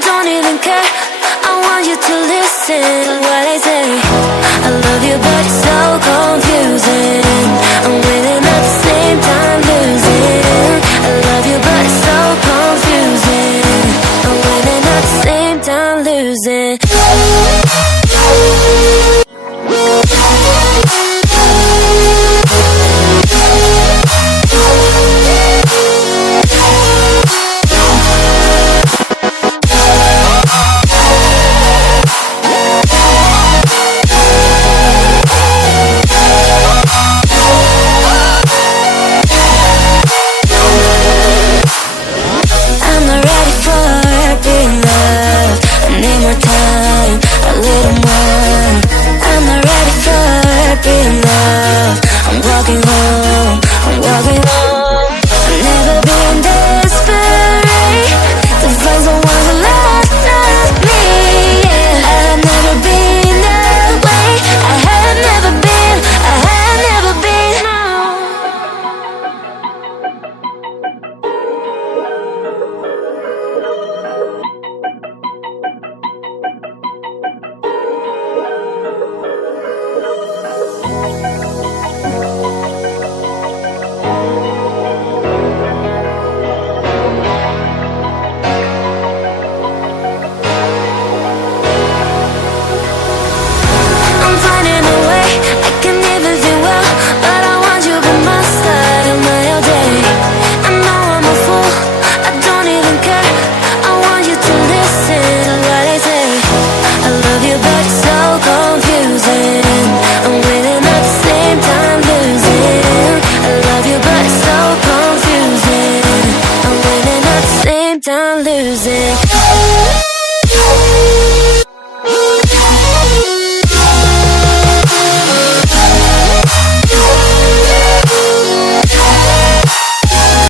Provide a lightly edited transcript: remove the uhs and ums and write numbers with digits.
don't even care. I want you to listen to what I say. I love you but it's so confusing. I'm winning at the same time losing. I love you but it's so confusing. I'm winning at the same time losing.